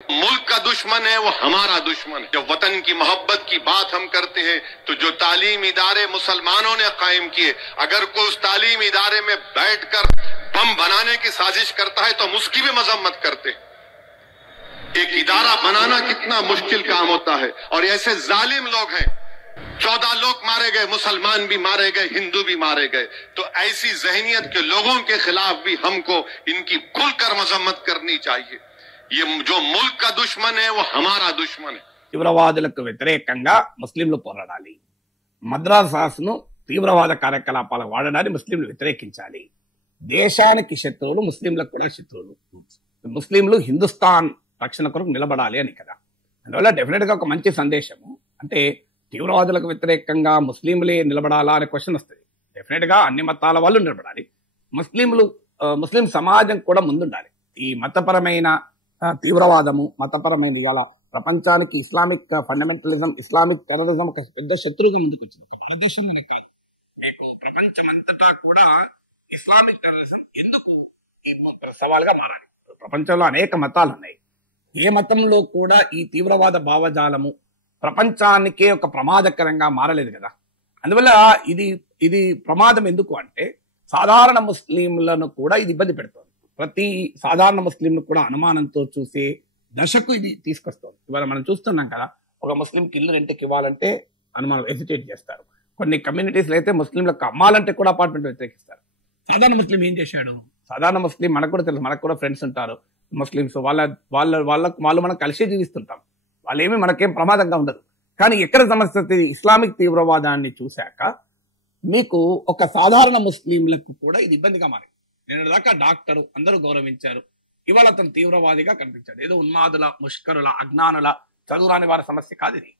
मुल्क का दुश्मन है वो हमारा दुश्मन है। जब वतन की मोहब्बत की बात हम करते हैं तो जो तालीम इदारे मुसलमानों ने कायम किए, अगर कोई उस तालीम इदारे में बैठकर बम बनाने की साजिश करता है तो हम उसकी भी मजम्मत करते हैं। एक इदारा बनाना कितना मुश्किल काम होता है और ऐसे जालिम लोग हैं। 14 लोग मारे गए, मुसलमान भी मारे गए, हिंदू भी मारे गए। तो ऐसी जहनियत के लोगों के खिलाफ भी हमको इनकी खुलकर मजम्मत करनी चाहिए। ये जो मुल्क का दुश्मन है वो हमारा दुश्मन है। తీవ్రవాదులకు వ్యతిరేకంగా ముస్లింలు పోరాడాలి. మద్రాసాను తీవ్రవాద కార్యకలాపాలకు వాడడాన్ని ముస్లింలు వ్యతిరేకించాలి. దేశానికి శత్రువులు ముస్లింలకు కూడా శత్రువులు. ముస్లింలు హిందుస్థాన్ రక్షణ కొరకు నిలబడాలి అని కదా. అందువల్ల డెఫినెట్ గా ఒక మంచి సందేశము. అంటే తీవ్రవాదులకు వ్యతిరేకంగా ముస్లింలే నిలబడాలా అనే క్వశ్చన్ వస్తుంది. డెఫినెట్ గా అన్ని మతాల వాళ్ళు నిలబడాలి. ముస్లిం సమాజం కూడా ముందుండాలి. ఈ మతపరమైన తీవ్రవాదము, మతపరమైన ఇవాళ ప్రపంచానికి ఇస్లామిక్ ఫండమెంటలిజం, ఇస్లామిక్ టెర్రరిజం ఒక పెద్ద శత్రువుగా ముందుకు వచ్చింది. ఒక భారతదేశంలోనే కాదు, మీకు ప్రపంచమంతటా కూడా ఇస్లామిక్ టెర్రరిజం ఎందుకు సవాల్గా మారాలి. ప్రపంచంలో అనేక మతాలు ఉన్నాయి. ఏ మతంలో కూడా ఈ తీవ్రవాద భావజాలము ప్రపంచానికే ఒక ప్రమాదకరంగా మారలేదు కదా. అందువల్ల ఇది ప్రమాదం ఎందుకు అంటే సాధారణ ముస్లింలను కూడా ఇది ఇబ్బంది పెడుతోంది. ప్రతి సాధారణ ముస్లింను కూడా అనుమానంతో చూసే దశకు ఇది తీసుకొస్తుంది. ఇవాళ మనం చూస్తున్నాం కదా, ఒక ముస్లింకి ఇల్లు రెంట్కి ఇవ్వాలంటే అనుమానం, హెసిటేట్ చేస్తారు. కొన్ని కమ్యూనిటీస్లో అయితే ముస్లింలకు అమ్మాలంటే కూడా అపార్ట్మెంట్ వ్యతిరేకిస్తారు. సాధారణ ముస్లిం ఏం చేశాడు? సాధారణ ముస్లిం మనకు కూడా తెలుసు, మనకు కూడా ఫ్రెండ్స్ ఉంటారు ముస్లింస్. వాళ్ళు మనం కలిసే జీవిస్తుంటాం. వాళ్ళేమీ మనకేం ప్రమాదంగా ఉండదు. కానీ ఎక్కడ సమస్య ఇస్లామిక్ తీవ్రవాదాన్ని చూశాక మీకు ఒక సాధారణ ముస్లింలకు కూడా ఇది ఇబ్బందిగా మారింది. నేను దాకా డాక్టరు అందరూ గౌరవించారు, ఇవాళ అతను తీవ్రవాదిగా కనిపించాడు. ఏదో ఉన్మాదుల, ముష్కరుల, అజ్ఞానుల, చదువురాని వారి సమస్య కాదు ఇది.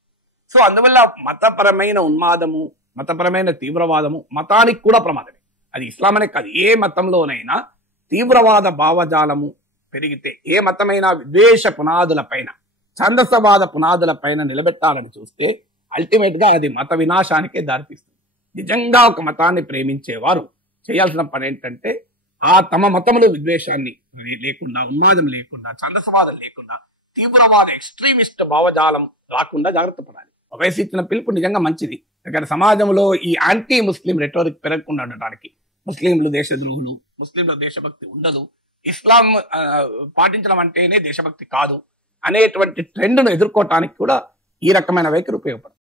సో అందువల్ల మతపరమైన ఉన్మాదము, మతపరమైన తీవ్రవాదము మతానికి కూడా ప్రమాదమే. అది ఇస్లాం అనే కాదు, ఏ మతంలోనైనా తీవ్రవాద భావజాలము పెరిగితే, ఏ మతమైన విద్వేష పునాదుల పైన, ఛందసవాద పునాదుల పైన నిలబెట్టాలని చూస్తే అల్టిమేట్ గా అది మత వినాశానికే దారితీస్తుంది. నిజంగా ఒక మతాన్ని ప్రేమించేవారు చేయాల్సిన పని ఏంటంటే ఆ తమ మతంలో విద్వేషాన్ని లేకుండా, ఉన్మాదం లేకుండా, ఛందసవాదం లేకుండా, తీవ్రవాద ఎక్స్ట్రీమిస్ట్ భావజాలం రాకుండా జాగ్రత్త పడాలి. వయసు ఇచ్చిన పిలుపు నిజంగా మంచిది. ఇక్కడ సమాజంలో ఈ యాంటీ ముస్లిం రెటోరిక్ పెరగకుండా ఉండడానికి, ముస్లింలు దేశద్రోహులు, ముస్లింల దేశభక్తి ఉండదు, ఇస్లాం పాటించడం అంటేనే దేశభక్తి కాదు అనేటువంటి ట్రెండ్ను ఎదుర్కోవటానికి కూడా ఈ రకమైన వైఖరి ఉపయోగపడుతుంది.